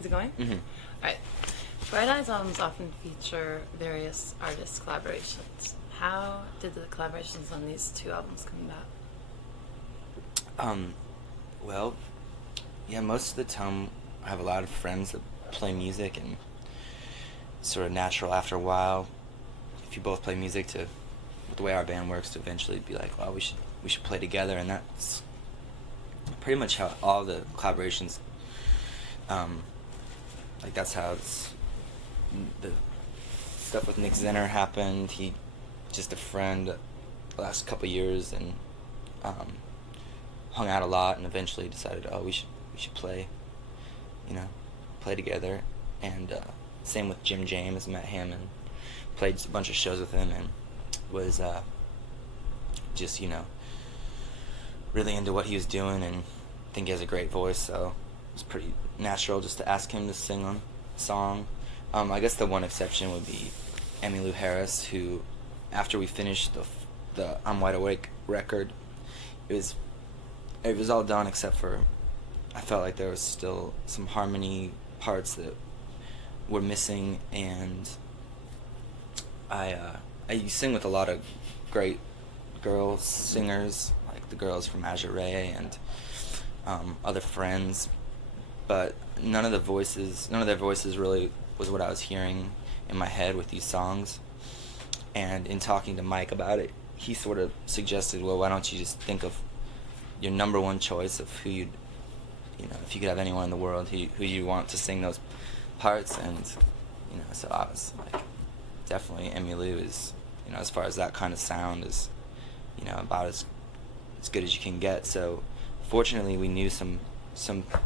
Is it going? Mm-hmm. Alright. Bright Eyes albums often feature various artist collaborations. How did the collaborations on these two albums come about? Well, yeah, most of the time I have a lot of friends that play music, and it's sort of natural after a while, if you both play music, to, with the way our band works, to eventually be like, well, we should play together, and that's pretty much how all the collaborations, like that's how the stuff with Nick Zenner happened. He just a friend the last couple years, and hung out a lot, and eventually decided, oh, we should play, you know, play together. And same with Jim James. Met him and played a bunch of shows with him, and was just, really into what he was doing, and I think he has a great voice, so it was pretty natural just to ask him to sing on a song. I guess the one exception would be Emmylou Harris, who, after we finished the I'm Wide Awake record, it was all done except for, I felt like there was still some harmony parts that were missing, and I sing with a lot of great girl singers, like the girls from Azure Ray and other friends, but none of their voices really was what I was hearing in my head with these songs. And in talking to Mike about it, he sort of suggested, well, why don't you just think of your number one choice of who you'd, if you could have anyone in the world, who you want to sing those parts. And so I was like, definitely Emmylou is, as far as that kind of sound is, about as good as you can get. So fortunately we knew some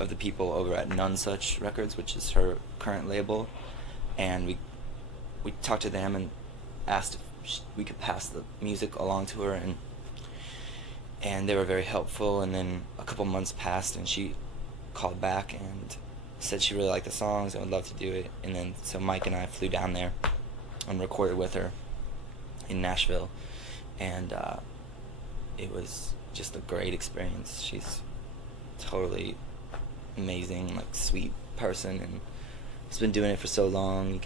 of the people over at None Such Records, which is her current label, and we talked to them and asked if we could pass the music along to her, and they were very helpful. And then a couple months passed, and she called back and said she really liked the songs and would love to do it. And then so Mike and I flew down there and recorded with her in Nashville, and it was just a great experience. She's totally amazing, like sweet person, and has been doing it for so long.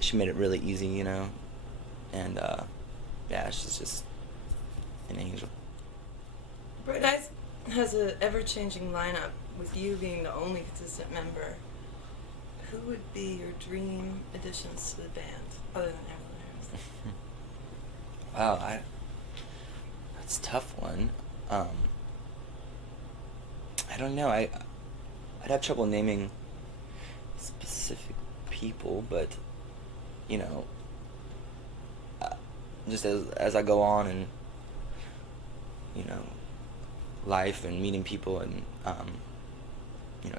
She made it really easy, and yeah, she's just an angel. Bright Eyes has an ever-changing lineup, with you being the only consistent member. Who would be your dream additions to the band, other than Emmylou Harris? Wow, that's a tough one. I don't know. I'd have trouble naming specific people, but just as I go on, and life and meeting people, and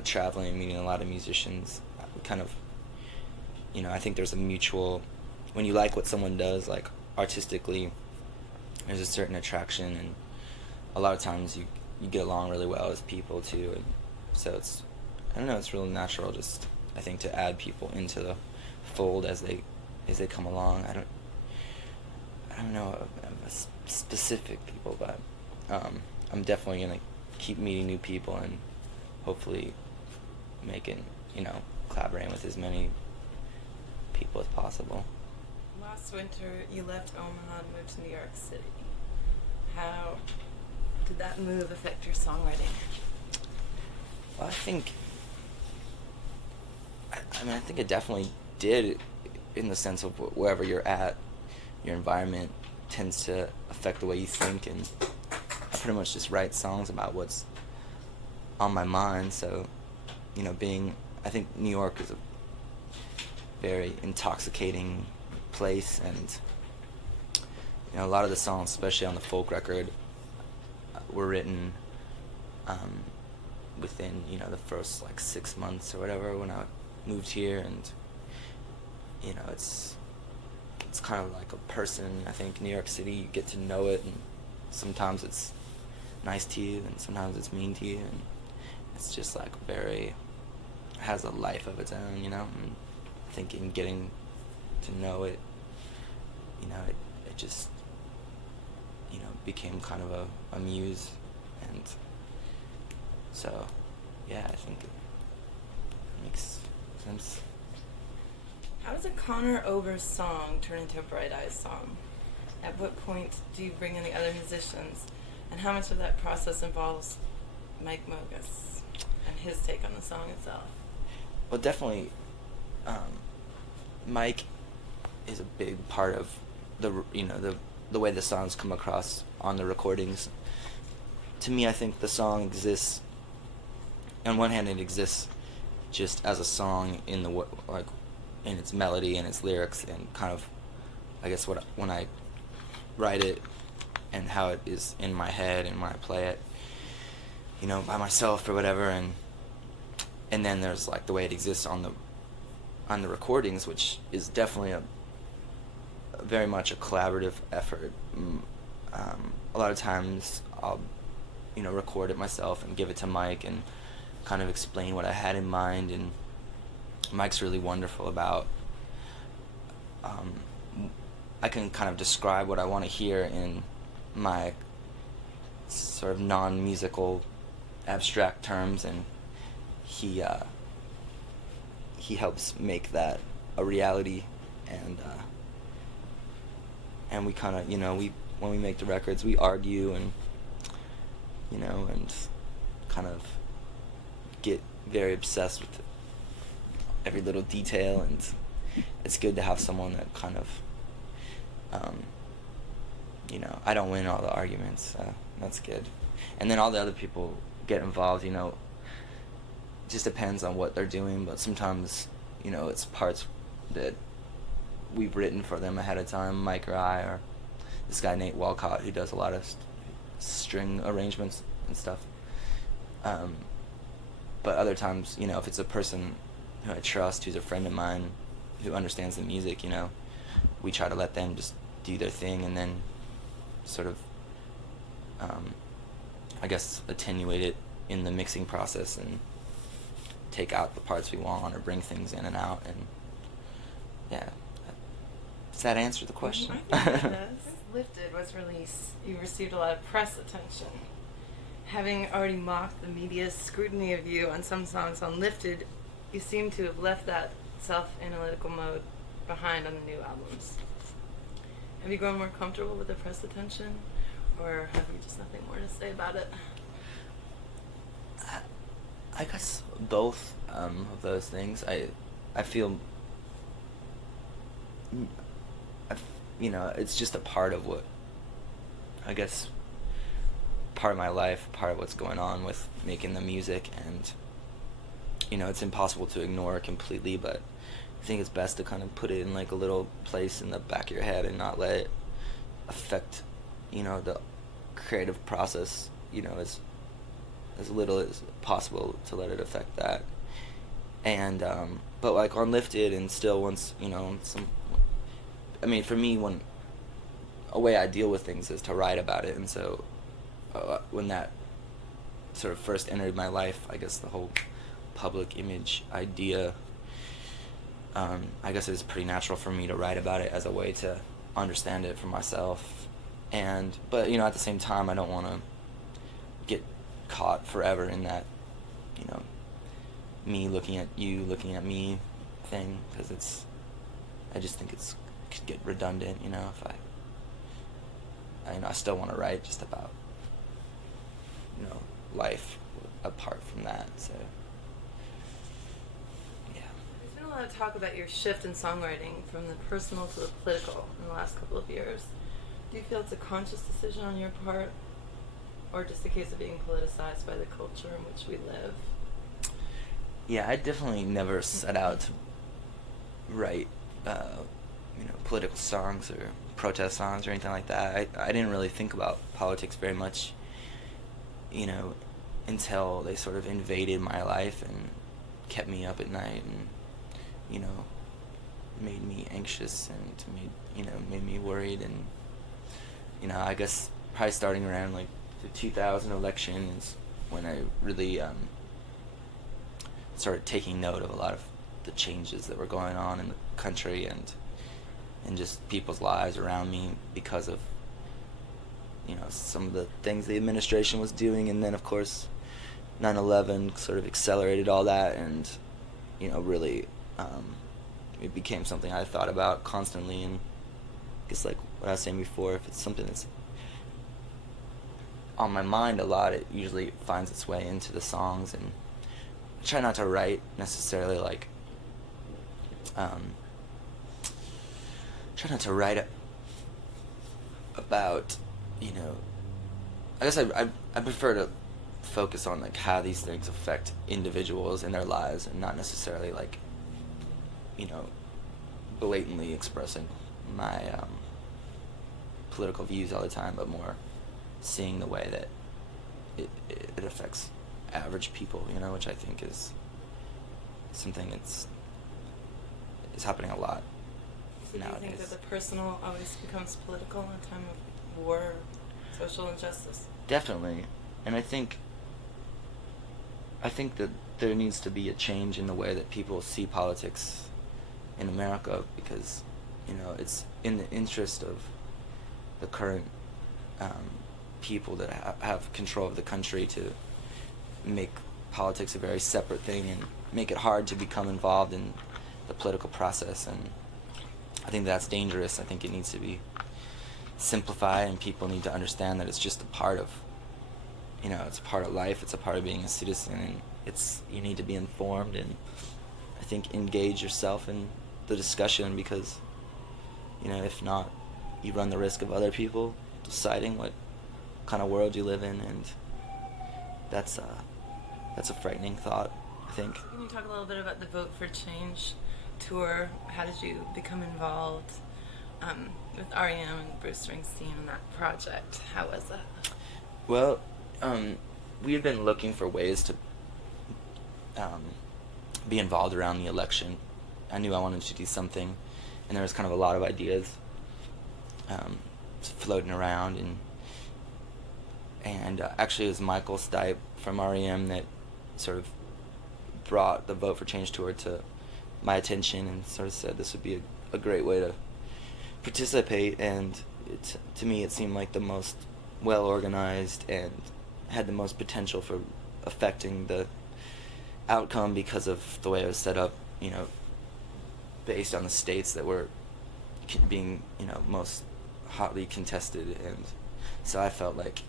traveling and meeting a lot of musicians, kind of, I think there's a mutual, when you like what someone does, like artistically, there's a certain attraction, and a lot of times you get along really well as people too, and so it's really natural, just I think, to add people into the fold as they come along. I don't know of specific people, but I'm definitely gonna keep meeting new people, and hopefully making, collaborating with as many people as possible. Last winter, you left Omaha and moved to New York City. How did that move affect your songwriting? Well, I think it definitely did, in the sense of wherever you're at, your environment tends to affect the way you think, and I pretty much just write songs about what's on my mind. So, I think New York is a very intoxicating place, and a lot of the songs, especially on the folk record, were written within the first 6 months or whatever when I moved here, and it's kind of like a person. I think New York City, you get to know it, and sometimes it's nice to you, and sometimes it's mean to you, and it's just has a life of its own, and I think in getting to know it, it just became kind of a muse, and so yeah, I think does a Conor Oberst song turn into a Bright Eyes song? At what point do you bring in the other musicians? And how much of that process involves Mike Mogus and his take on the song itself? Well, definitely, Mike is a big part of the way the songs come across on the recordings. To me, I think the song exists. On one hand, it exists just as a song in in its melody and its lyrics, and kind of, I guess, when I write it and how it is in my head and when I play it, by myself or whatever, and then there's like the way it exists on the recordings, which is definitely a very much a collaborative effort. A lot of times I'll record it myself and give it to Mike and kind of explain what I had in mind, and Mike's really wonderful about I can kind of describe what I want to hear in my sort of non-musical abstract terms, and he helps make that a reality, and we kind of when we make the records we argue and and kind of get very obsessed with every little detail, and it's good to have someone that kind of I don't win all the arguments, that's good, and then all the other people get involved. It just depends on what they're doing, but sometimes it's parts that we've written for them ahead of time, Mike or I, or this guy Nate Walcott, who does a lot of string arrangements and stuff. But other times, if it's a person who I trust, who's a friend of mine, who understands the music, we try to let them just do their thing, and then sort of, I guess, attenuate it in the mixing process and take out the parts we want or bring things in and out, and yeah. Does that answer the question? Lifted was released, you received a lot of press attention. Having already mocked the media's scrutiny of you on some songs on Lifted, you seem to have left that self-analytical mode behind on the new albums. Have you grown more comfortable with the press attention, or have you just nothing more to say about it? I guess both of those things. I feel, it's just a part of what, I guess, part of my life, part of what's going on with making the music, and it's impossible to ignore it completely, but I think it's best to kind of put it in like a little place in the back of your head and not let it affect the creative process, as little as possible to let it affect that. And but like on Lifted, and still once for me, when a way I deal with things is to write about it, and so when that sort of first entered my life, I guess the whole public image idea, I guess it was pretty natural for me to write about it as a way to understand it for myself. But at the same time, I don't want to get caught forever in that, me looking at you, looking at me thing, because I just think it could get redundant, if I still want to write just about, life apart from that, so, yeah. There's been a lot of talk about your shift in songwriting from the personal to the political in the last couple of years. Do you feel it's a conscious decision on your part, or just a case of being politicized by the culture in which we live? Yeah, I definitely never set out to write, political songs or protest songs or anything like that. I didn't really think about politics very much, until they sort of invaded my life and kept me up at night and, made me anxious and made me worried, and, I guess probably starting around like the 2000 election is when I really started taking note of a lot of the changes that were going on in the country and just people's lives around me because of some of the things the administration was doing, and then of course 9/11 sort of accelerated all that, and really it became something I thought about constantly. And it's like what I was saying before, if it's something that's on my mind a lot, it usually finds its way into the songs. And I try not to write necessarily like try not to write about, you know, I guess I prefer to focus on like how these things affect individuals in their lives, and not necessarily like, you know, blatantly expressing my political views all the time, but more seeing the way that it affects average people, you know, which I think is something it's happening a lot So nowadays. do you think that the personal always becomes political in a time of war or social injustice? Definitely. And I think that there needs to be a change in the way that people see politics in America, because, you know, it's in the interest of the current people that have control of the country to make politics a very separate thing and make it hard to become involved in the political process. And I think that's dangerous. I think it needs to be simplified, and people need to understand that it's just a part of, you know, it's a part of life, it's a part of being a citizen, and you need to be informed, and I think engage yourself in the discussion, because, you know, if not, you run the risk of other people deciding what kind of world you live in, and that's a frightening thought, I think. So can you talk a little bit about the Vote for Change tour? How did you become involved with REM and Bruce Springsteen in that project? How was that? Well, we had been looking for ways to be involved around the election. I knew I wanted to do something, and there was kind of a lot of ideas floating around, and actually it was Michael Stipe from REM that sort of brought the Vote for Change tour to my attention, and sort of said this would be a great way to participate. And to me it seemed like the most well organized and had the most potential for affecting the outcome, because of the way it was set up, you know, based on the states that were being, you know, most hotly contested. And so I felt like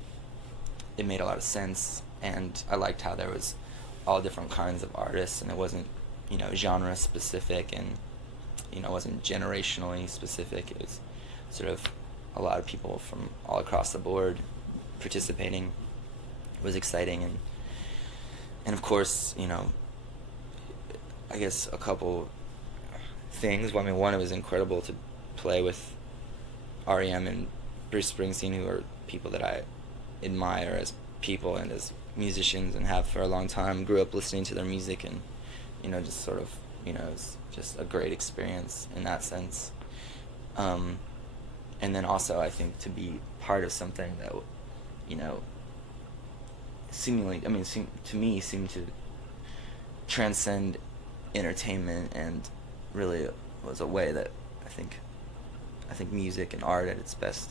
it made a lot of sense, and I liked how there was all different kinds of artists, and it wasn't, you know, genre specific, and, you know, it wasn't generationally specific. It was sort of a lot of people from all across the board participating. It was exciting, and of course, you know, I guess a couple things. Well, I mean, one, it was incredible to play with REM and Bruce Springsteen, who are people that I admire as people and as musicians, and have for a long time. Grew up listening to their music, and, you know, just sort of, you know, it was just a great experience in that sense. And then also, I think to be part of something that, you know, seemingly, I mean, to me, seemed to transcend entertainment, and really was a way that I think music and art at its best,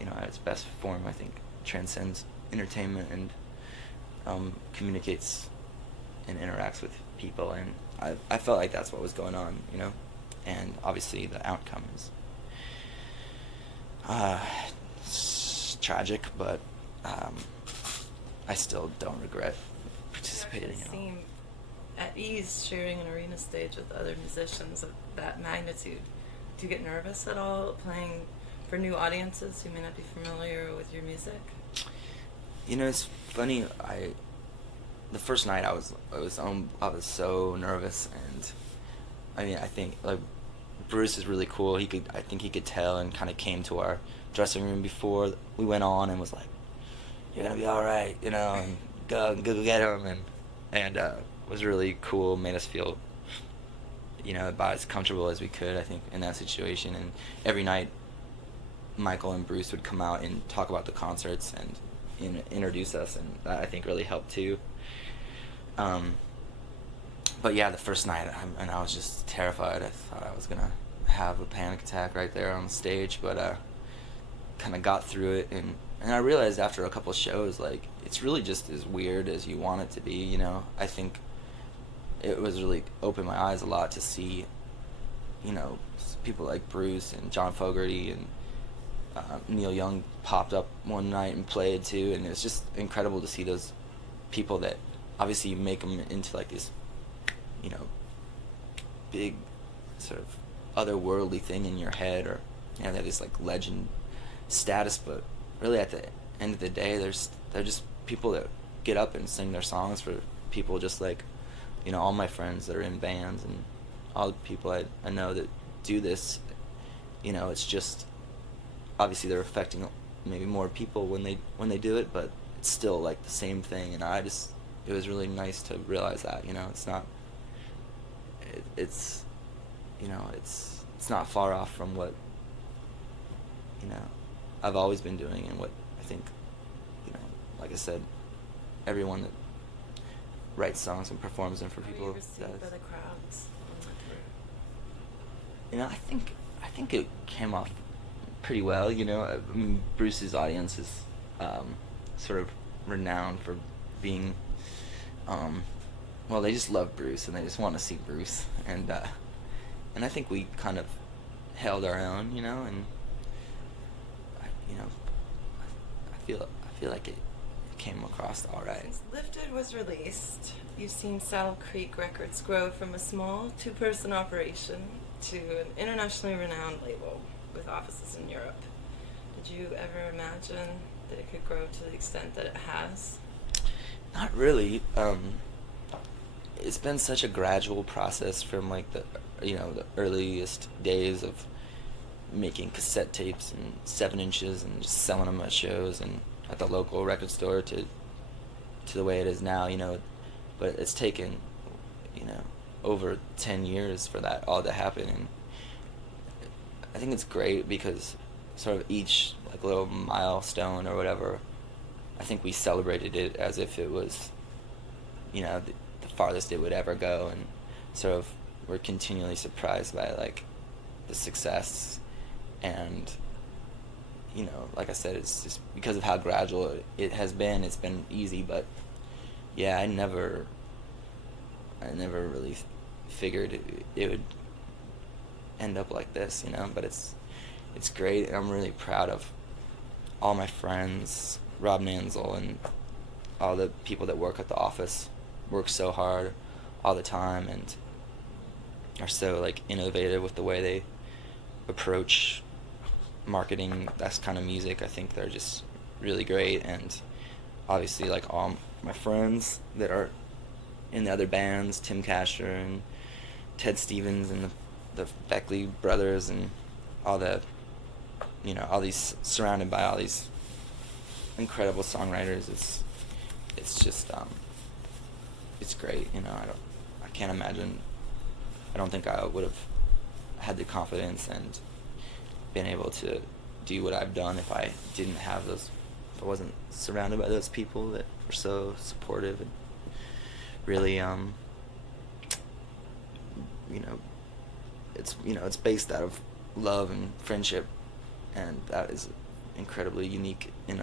you know, at its best form, I think transcends entertainment, and communicates and interacts with people. And I felt like that's what was going on, you know, and obviously the outcome is it's tragic, but I still don't regret participating. You seem at ease sharing an arena stage with other musicians of that magnitude. Do you get nervous at all playing for new audiences who may not be familiar with your music? You know, it's funny. The first night I was so nervous, and I mean, I think like Bruce is really cool. I think he could tell, and kind of came to our dressing room before we went on and was like, "You're gonna be all right," you know, and go get him, and was really cool. Made us feel, you know, about as comfortable as we could, I think, in that situation. And every night, Michael and Bruce would come out and talk about the concerts and introduce us, and that, I think, really helped too. But yeah, the first night, I was just terrified. I thought I was gonna have a panic attack right there on the stage, but kind of got through it, and I realized after a couple of shows, like, it's really just as weird as you want it to be, you know. I think it was really opened my eyes a lot to see, people like Bruce and John Fogerty and Neil Young popped up one night and played too, and it was just incredible to see those people that obviously make them into like this, big sort of otherworldly thing in your head, or they have this like legend status, but really at the end of the day, they're just people that get up and sing their songs for people just like, all my friends that are in bands and all the people I know that do this. It's just obviously they're affecting maybe more people when they do it, but it's still like the same thing. And it was really nice to realize that it's not it's it's not far off from what I've always been doing, and what I think like I said, everyone that writes songs and performs them for people does. By the crowds on that tour? I think it came off pretty well. I mean, Bruce's audience is sort of renowned for being well, they just love Bruce and they just want to see Bruce, and I think we kind of held our own, and I feel like it came across all right. Since Lifted was released, you've seen Saddle Creek Records grow from a small 2-person operation to an internationally renowned label with offices in Europe. Did you ever imagine that it could grow to the extent that it has? Not really. It's been such a gradual process from like the earliest days of making cassette tapes and 7-inches and just selling them at shows and at the local record store to the way it is now, but it's taken, over 10 years for that all to happen. And I think it's great because sort of each like little milestone or whatever, I think we celebrated it as if it was, the farthest it would ever go, and sort of we're continually surprised by like the success. And like I said, it's just because of how gradual it has been. It's been easy, but yeah, I never really figured it would end up like this, but it's great, and I'm really proud of all my friends, Rob Nanzel and all the people that work at the office, work so hard all the time and are so like innovative with the way they approach marketing that kind of music. I think they're just really great, and obviously like all my friends that are in the other bands, Tim Casher and Ted Stevens and the Beckley brothers and all the all these, surrounded by all these incredible songwriters. It's just it's great. I can't imagine. I don't think I would have had the confidence and been able to do what I've done if I didn't have those, if I wasn't surrounded by those people that were so supportive and really it's based out of love and friendship, and that is incredibly unique in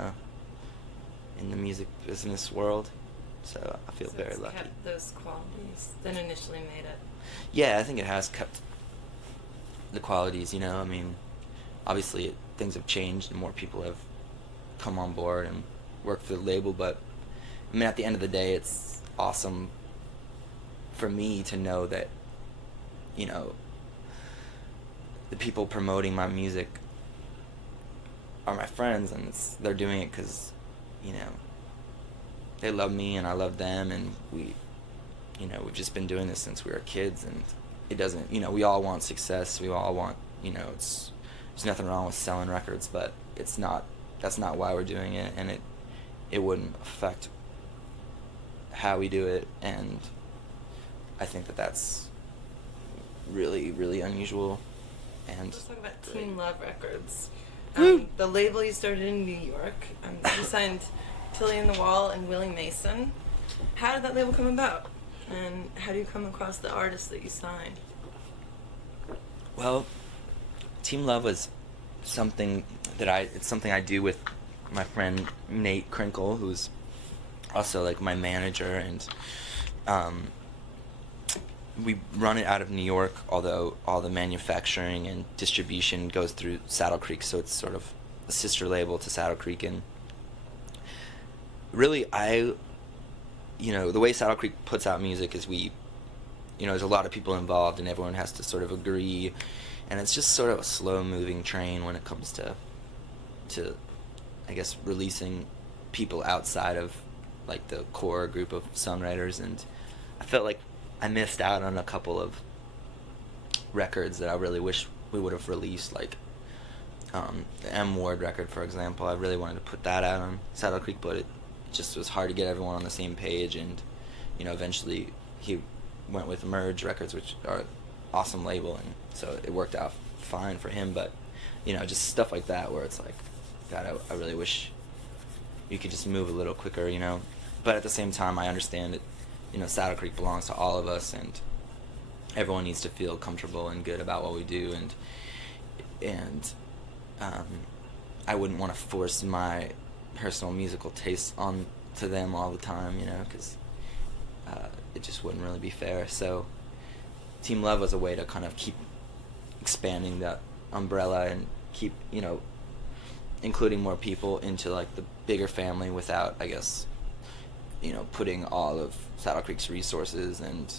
the music business world. So I feel very lucky. Kept those qualities that initially made it. Yeah, I think it has kept the qualities. I mean, obviously things have changed and more people have come on board and worked for the label, but I mean, at the end of the day, it's awesome for me to know that the people promoting my music are my friends, and they're doing it because they love me and I love them, and we've just been doing this since we were kids, and it doesn't, we all want success, we all want, there's nothing wrong with selling records, but that's not why we're doing it, and it wouldn't affect how we do it, and I think that's really, really unusual. And let's talk about great. Team Love Records. The label you started in New York. You signed Tilly and the Wall and Willie Mason. How did that label come about? And how do you come across the artists that you signed? Well, Team Love was something I do with my friend Nate Krinkle, who's also like my manager, and we run it out of New York, although all the manufacturing and distribution goes through Saddle Creek, so it's sort of a sister label to Saddle Creek. And really, the way Saddle Creek puts out music is there's a lot of people involved and everyone has to sort of agree, and it's just sort of a slow moving train when it comes to I guess releasing people outside of like the core group of songwriters. And I felt like I missed out on a couple of records that I really wish we would have released, like the M Ward record, for example. I really wanted to put that out on Saddle Creek, but it just was hard to get everyone on the same page, and eventually he went with Merge Records, which are an awesome label, and so it worked out fine for him. But just stuff like that where it's like, God, I really wish you could just move a little quicker, but at the same time I understand it. Saddle Creek belongs to all of us, and everyone needs to feel comfortable and good about what we do, and I wouldn't want to force my personal musical tastes on to them all the time, because it just wouldn't really be fair. So Team Love was a way to kind of keep expanding that umbrella and keep including more people into like the bigger family without, I guess, putting all of Saddle Creek's resources and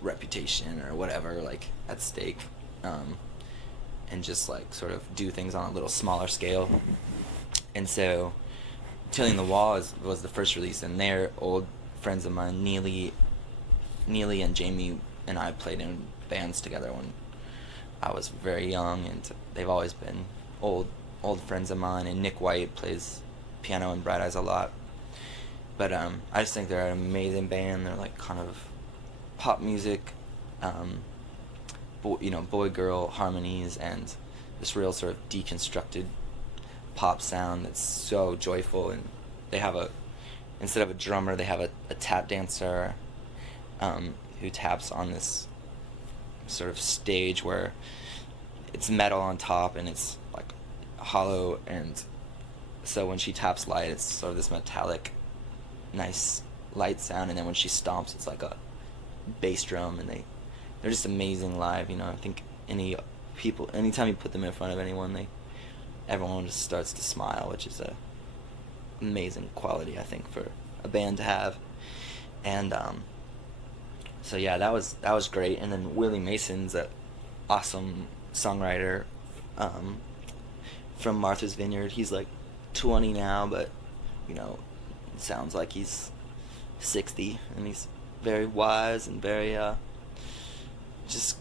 reputation or whatever like at stake, and just like sort of do things on a little smaller scale. And so Tilling the Wall was the first release, and they're old friends of mine. Neely and Jamie and I played in bands together when I was very young, and they've always been old friends of mine. And Nick White plays piano in Bright Eyes a lot. But I just think they're an amazing band. They're like kind of pop music, boy-girl harmonies, and this real sort of deconstructed pop sound that's so joyful. And they have instead of a drummer, they have a tap dancer who taps on this sort of stage where it's metal on top and it's like hollow, and so when she taps light, it's sort of this metallic, nice light sound, and then when she stomps, it's like a bass drum, and they're just amazing live. I think anytime you put them in front of anyone, everyone just starts to smile, which is a amazing quality, I think, for a band to have. And so yeah, that was great. And then Willie Mason's an awesome songwriter from Martha's Vineyard. He's like 20 now, but it sounds like he's 60, and he's very wise and very just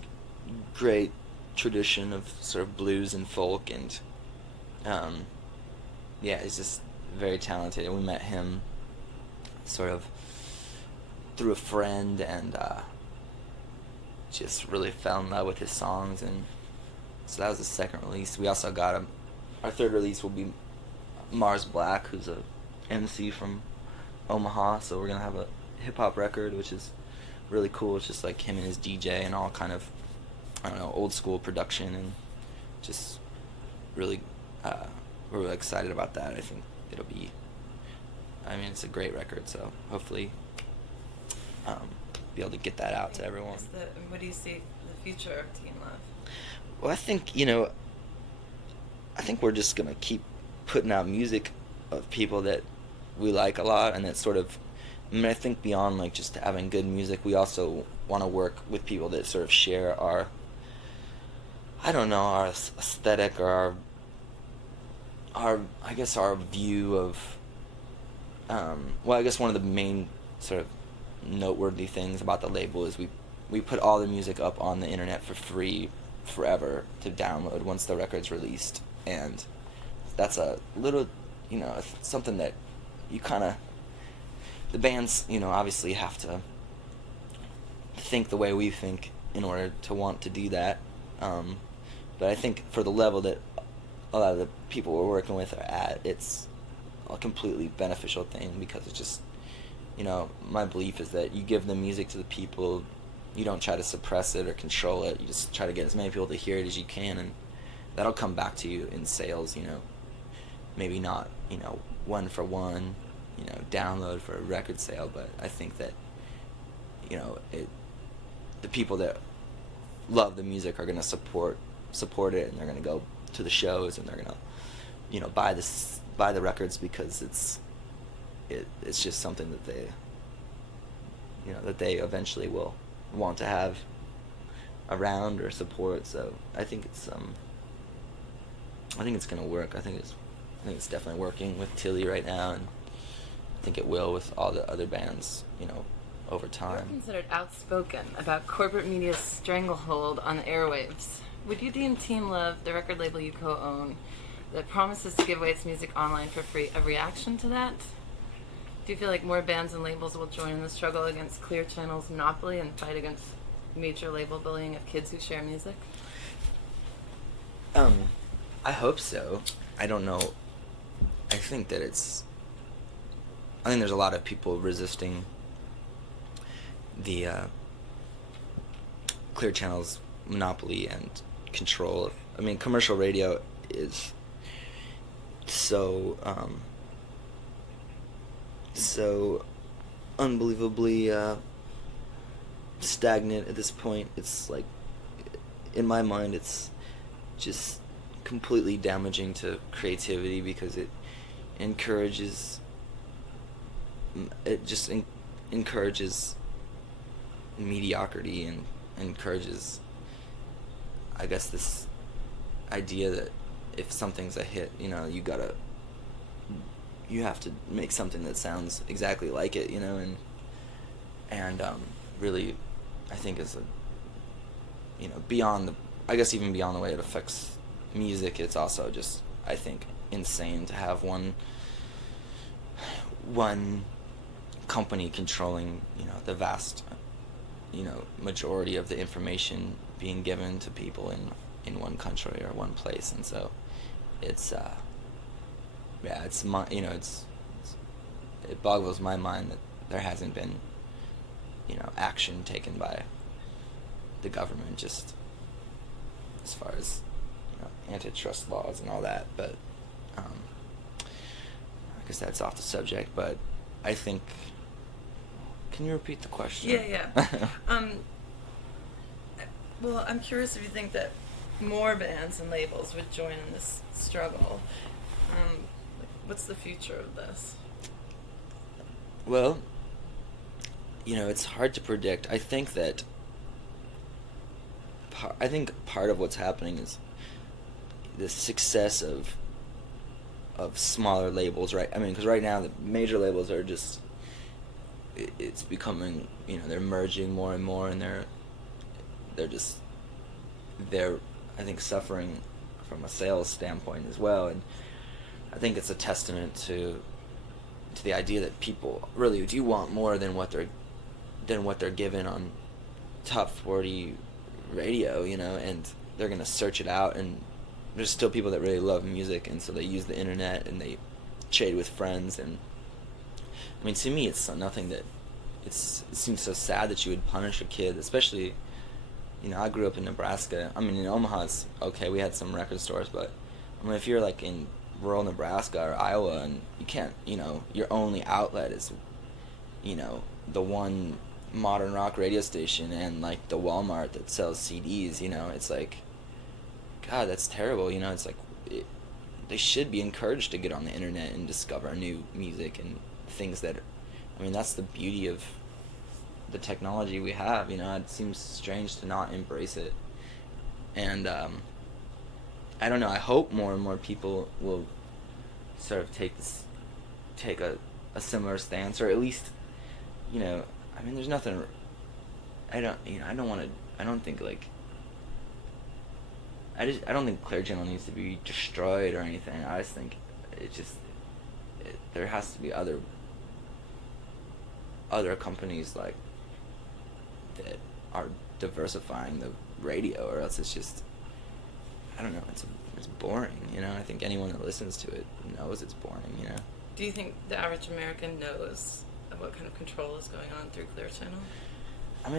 great tradition of sort of blues and folk, and he's just very talented. And we met him sort of through a friend, and just really fell in love with his songs. And so that was the second release. We also got our third release will be Mars Black, who's a MC from Omaha, so we're gonna have a hip-hop record, which is really cool. It's just like him and his DJ and all kind of, I don't know, old school production, and just really we're really excited about that. I think it's a great record, so hopefully be able to get that out to everyone. What do you see the future of Team Love? Well, I think we're just gonna keep putting out music of people that we like a lot, and that sort of, I think beyond like just having good music, we also want to work with people that sort of share our aesthetic, or our I guess our view of I guess one of the main sort of noteworthy things about the label is we put all the music up on the internet for free forever to download once the record's released. And that's a little, something that you kind of, the bands, obviously have to think the way we think in order to want to do that. But I think for the level that a lot of the people we're working with are at, it's a completely beneficial thing, because it's just, my belief is that you give the music to the people, you don't try to suppress it or control it, you just try to get as many people to hear it as you can, and that'll come back to you in sales, maybe not, one for one, download for a record sale, but I think that, the people that love the music are gonna support it, and they're gonna go to the shows, and they're gonna, buy the records because it's just something that they eventually will want to have around or support. So I think it's gonna work. I think it's definitely working with Tilly right now, and I think it will with all the other bands, over time. You're considered outspoken about corporate media's stranglehold on the airwaves. Would you deem Team Love, the record label you co-own, that promises to give away its music online for free, a reaction to that? Do you feel like more bands and labels will join in the struggle against Clear Channel's monopoly and fight against major label bullying of kids who share music? I hope so. I don't know. I think there's a lot of people resisting the Clear Channel's monopoly and control of. Commercial radio is so unbelievably stagnant at this point. It's like, in my mind, it's just completely damaging to creativity because it encourages mediocrity and encourages, I guess, this idea that if something's a hit, you have to make something that sounds exactly like it, and really, I think is beyond even beyond the way it affects music, it's also just, I think, insane to have one company controlling, the vast, majority of the information being given to people in one country or one place. And so it's it boggles my mind that there hasn't been, action taken by the government, just as far as, antitrust laws and all that. But I guess that's off the subject. But I think, can you repeat the question? Yeah. Well, I'm curious if you think that more bands and labels would join in this struggle. What's the future of this? Well, it's hard to predict. I think part of what's happening is the success of smaller labels, right? Because right now the major labels are just, it's becoming, they're merging more and more, and they're I think suffering from a sales standpoint as well. And I think it's a testament to the idea that people really do want more than what they're given on top 40 radio, and they're gonna search it out. And there's still people that really love music, and so they use the internet and they trade with friends. And to me, it's nothing that it seems so sad that you would punish a kid, especially, I grew up in Nebraska. In Omaha it's okay, we had some record stores, but if you're like in rural Nebraska or Iowa, and you can't, your only outlet is, the one modern rock radio station and like the Walmart that sells CDs, it's like, God, that's terrible. It's like, they should be encouraged to get on the internet and discover new music and things that, that's the beauty of the technology we have. It seems strange to not embrace it. And I don't know, I hope more and more people will sort of take a similar stance, or at least, there's nothing, I don't think Clear Channel needs to be destroyed or anything. I just think there has to be other companies like that are diversifying the radio, or else it's just, I don't know, it's boring. I think anyone that listens to it knows it's boring. Do you think the average American knows what kind of control is going on through Clear Channel? I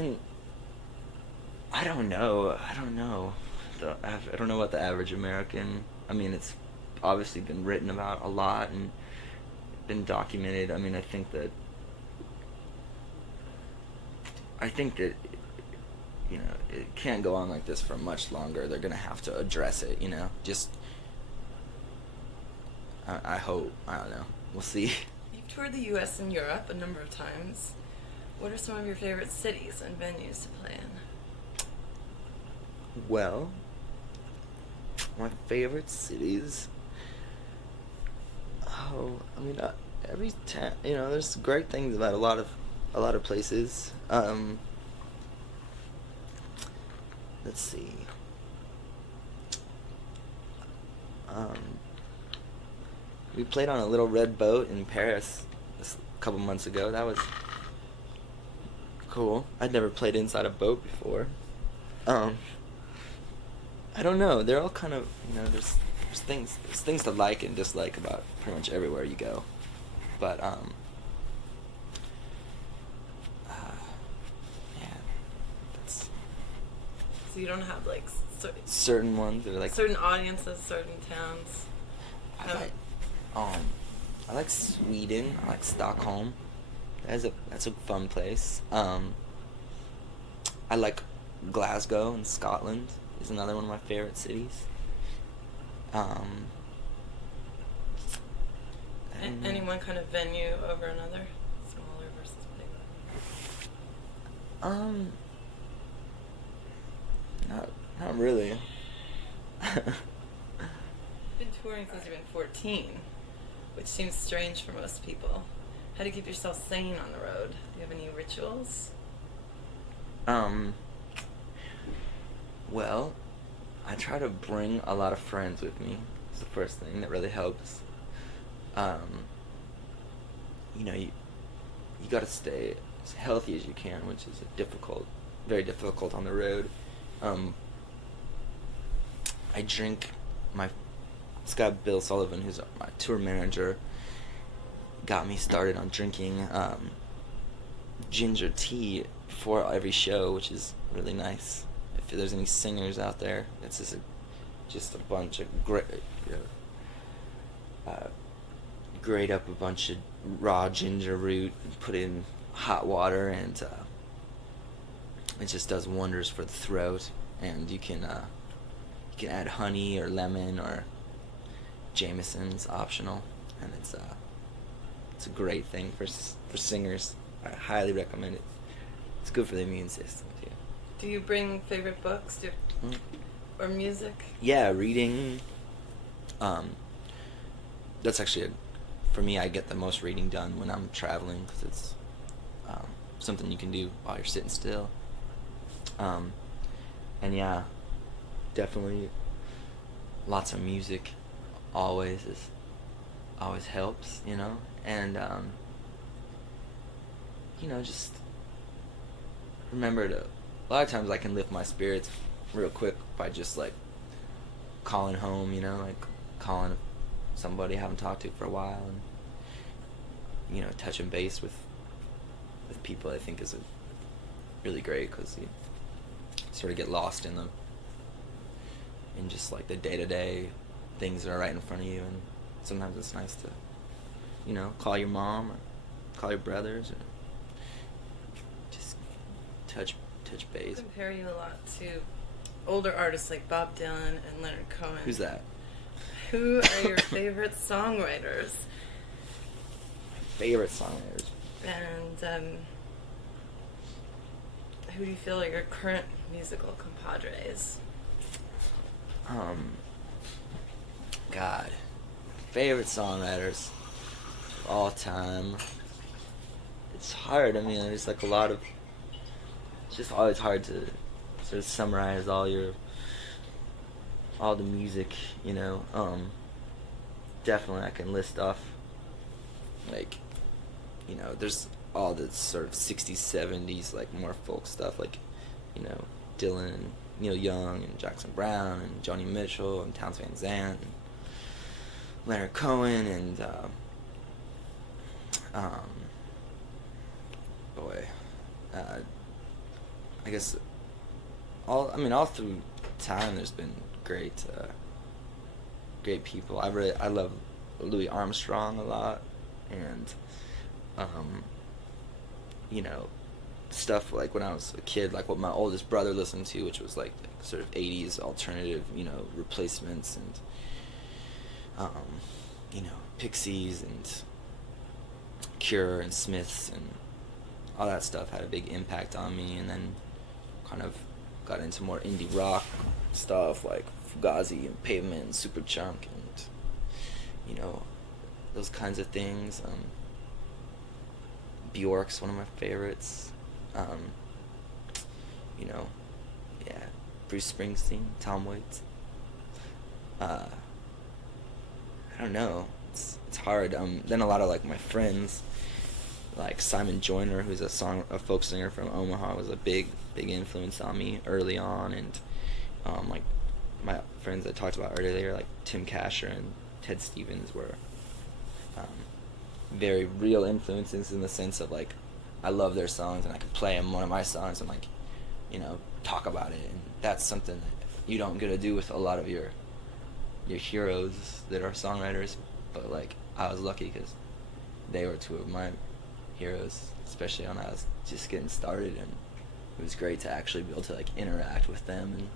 don't know. I don't know about the average American. It's obviously been written about a lot and been documented. I think that you know, it can't go on like this for much longer. They're gonna have to address it, you know. Just, I hope. I don't know. We'll see. You've toured the U.S. and Europe a number of times. What are some of your favorite cities and venues to play in? Well, my favorite cities. Oh, I mean, every town. You know, there's great things about a lot of places. Let's see. Um, we played on a little red boat in Paris a couple months ago. That was cool. I'd never played inside a boat before. I don't know. They're all kind of, you know, there's things to like and dislike about pretty much everywhere you go. But yeah, that's So you don't have like certain ones that are like certain audiences, certain towns. I like Sweden. I like Stockholm. That's a fun place. I like Glasgow in Scotland. Is another one of my favorite cities. Any one kind of venue over another, smaller versus bigger. Not really. You've been touring since you've been 14, which seems strange for most people. How do you keep yourself sane on the road? Do you have any rituals? Well, I try to bring a lot of friends with me. It's the first thing that really helps. You know, you gotta stay as healthy as you can, which is very difficult on the road. I drink this guy Bill Sullivan, who's my tour manager, got me started on drinking ginger tea before every show, which is really nice. If there's any singers out there, it's just a bunch of grate up a bunch of raw ginger root and put it in hot water, and it just does wonders for the throat. And you can add honey or lemon or Jameson's optional, and it's a great thing for singers. I highly recommend it. It's good for the immune system too. Do you bring favorite books or music? Yeah, reading. That's actually for me. I get the most reading done when I'm traveling because it's something you can do while you're sitting still. And yeah, definitely lots of music always helps, you know. And you know, just remember to, a lot of times I can lift my spirits real quick by just like calling home, you know, like calling somebody I haven't talked to for a while, and you know, touching base with people. I think is really great because you sort of get lost in just like the day-to-day things that are right in front of you, and sometimes it's nice to, you know, call your mom or call your brothers or just touch base. I compare you a lot to older artists like Bob Dylan and Leonard Cohen. Who's that? Who are your favorite songwriters? Favorite songwriters? And who do you feel are your current musical compadres? God, favorite songwriters of all time. It's hard. I mean, there's like a lot of. It's just always hard to sort of summarize all the music, you know. Definitely, I can list off. Like, you know, there's all the sort of 60s, 70s, like more folk stuff, like, you know, Dylan and Neil Young and Jackson Browne and Joni Mitchell and Townes Van Zandt and Leonard Cohen and I guess all through time there's been great people. I love Louis Armstrong a lot, and you know, stuff like when I was a kid, like what my oldest brother listened to, which was like sort of 80s alternative, replacements and Pixies and Cure and Smiths and all that stuff had a big impact on me, and then kind of got into more indie rock stuff like Fugazi and Pavement and Superchunk and those kinds of things. Bjork's one of my favorites. Bruce Springsteen, Tom Waits. I don't know. It's hard. Then a lot of like my friends, like Simon Joyner, who's a folk singer from Omaha, was a big influence on me early on, and like my friends I talked about earlier, like Tim Kasher and Ted Stevens, were very real influences in the sense of like I love their songs and I can play them one of my songs and like talk about it, and that's something that you don't get to do with a lot of your heroes that are songwriters. But like I was lucky because they were two of my heroes, especially when I was just getting started, and it was great to actually be able to like interact with them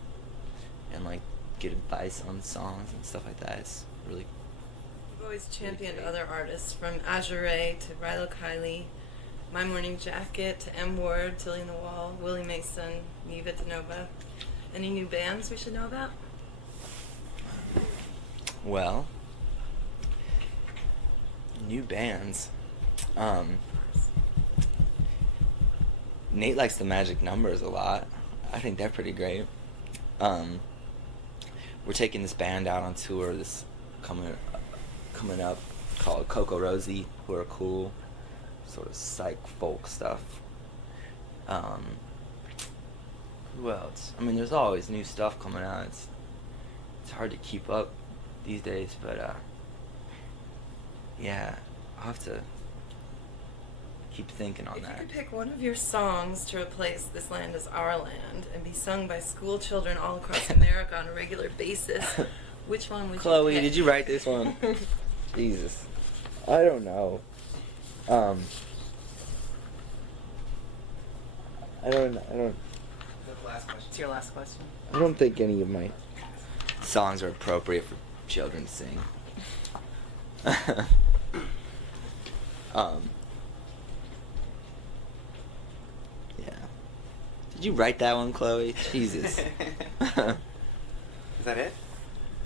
and like get advice on songs and stuff like that. It's really You've always championed other artists, from Azure to Rilo Kiley, My Morning Jacket to M Ward, Tilly in the Wall, Willie Mason, Neva DeNova. Any new bands we should know about? Well, new bands. Nate likes the Magic Numbers a lot. I think they're pretty great. We're taking this band out on tour this coming up called Coco Rosie, who are cool, sort of psych folk stuff. Who else? I mean, there's always new stuff coming out. It's hard to keep up these days, but yeah, I'll have to keep thinking on that. If you could pick one of your songs to replace This Land Is Our Land and be sung by school children all across America on a regular basis, which one would you pick? Chloe, did you write this one? Jesus. I don't know. I don't. It's your last question. I don't think any of my songs are appropriate for children to sing. Yeah. Did you write that one, Chloe? Jesus. Is that it?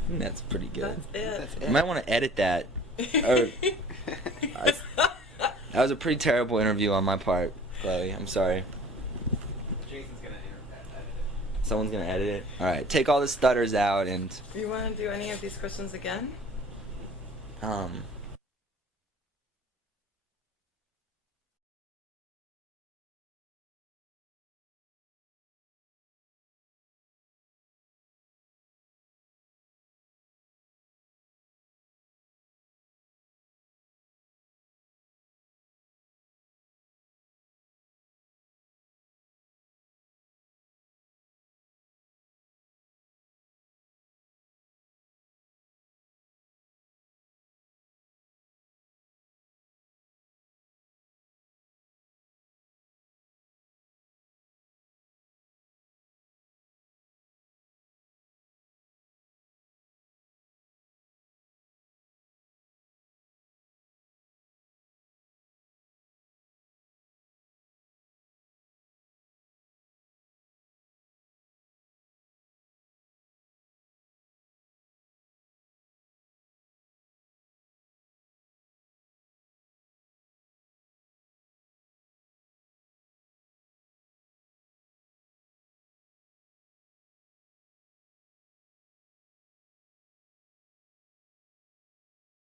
That's pretty good. That's it. You might want to edit that. That was a pretty terrible interview on my part, Chloe. I'm sorry. Jason's gonna edit it. Someone's gonna edit it. All right, take all the stutters out and. You want to do any of these questions again?